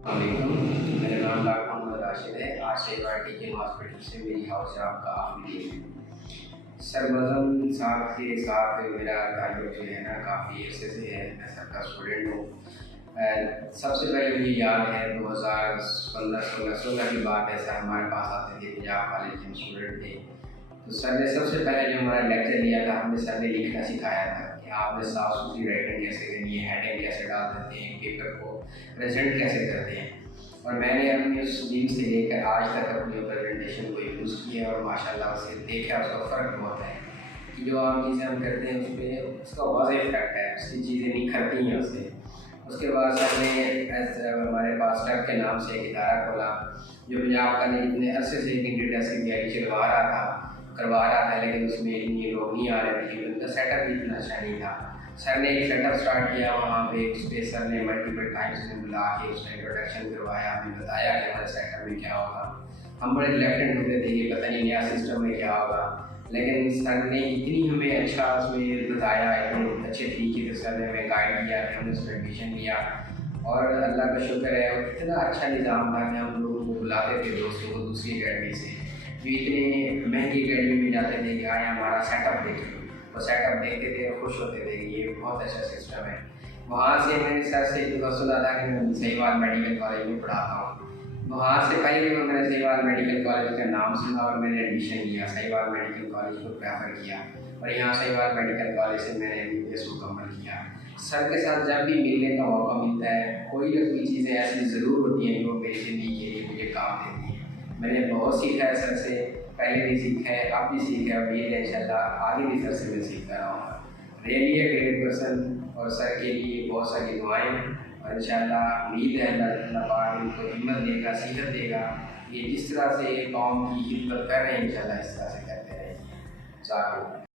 वालेकुम, मेरा नाम डॉक्टर मोहम्मद राशिद है। आज से BiologyLecture हॉस्पिटल से मेरी हाउस से आपका आखिरी सर मुअज़्ज़म साहब के साथ मेरा ताल्लुक़ जो है ना काफ़ी अरसे से है। मैं सर का स्टूडेंट हूँ। सबसे पहले मुझे याद है 2015-16 की बात है। सर हमारे पास आते थे, पंजाब कॉलेज के स्टूडेंट थे। तो सर ने सबसे पहले जो हमारा लेक्चर लिया था, हमें सर ने लिखना सिखाया था कि आपने साफ़ सुथरी राइटिंग कैसे करनी है, हेडिंग कैसे डाल देते हैं, पेपर को प्रेजेंट कैसे करते हैं। और मैंने अपनी उस दिन से लेकर आज तक अपनी प्रेजेंटेशन को यूज़ किया और माशाल्लाह उससे देखा उसका फ़र्क बहुत है कि जो आम चीज़ें हम करते हैं उस पर उसका वाज़ेह इफेक्ट है, उसकी चीज़ें निखरती हैं उससे। उसके बाद सर ने हमारे पास टप के नाम से एक इदारा खोला जो पंजाब का इतने अरसे से एक टेस्ट की तैयारी करवा रहा था, लेकिन उसमें इतने लोग नहीं आ रहे थे, उनका सेटअप भी इतना अच्छा नहीं था। सर ने एक सेटअप स्टार्ट किया वहाँ पे, उस पर सर ने मल्टीपल टाइम्स में बुला के उसका इंट्रोडक्शन करवाया, हमें बताया कि हमारे सेटअप में क्या होगा। हम बड़े रिलेक्टेंट होते थे कि पता नहीं नया सिस्टम में क्या होगा, लेकिन सर ने इतनी हमें अच्छा उसमें बताया, इतने अच्छे तरीके से सर ने हमें गाइड किया कि हमने उसमें एडमिशन लिया। और अल्लाह का शुक्र है इतना अच्छा निज़ाम था कि हम लोगों को बुलाते थे दोस्तों को दूसरी अकेडमी से जो इतने महंगी अकेडमी में जाते थे कि आए हमारा सेटअप देखें। वो सेटअप देखते थे और खुश होते थे कि ये बहुत अच्छा सिस्टम है। वहाँ से मैंने सर से सुना था कि मैं सहीवाल मेडिकल कॉलेज में पढ़ाता हूँ। वहाँ से पहले भी मैंने सहीवाल मेडिकल कॉलेज का नाम सुना और मैंने एडमिशन लिया, सहीवाल मेडिकल कॉलेज को प्रेफर किया और यहाँ सहीवाल मेडिकल कॉलेज से मैंने MBBS मुकम्मल किया। सर के साथ जब भी मिलने का मौका मिलता है, कोई ना कोई चीज़ें ऐसी ज़रूर होती हैं जो मेरी ज़िंदगी के लिए मुझे काम देती हैं। मैंने बहुत सीखा है सर से, पहले भी सीखा है, अब भी सीखा है, उम्मीद है इंशाल्लाह आगे भी सर से मैं सीखता रहूँगा। रियली ए ग्रेट पर्सन और सर के लिए बहुत सारी दुआएं और इंशाल्लाह उम्मीद है अल्लाह पाक इनको हिम्मत देगा, सेहत देगा। ये जिस तरह से कौम की खिदमत कर रहे हैं इंशाल्लाह इस तरह से करते रहेंगे।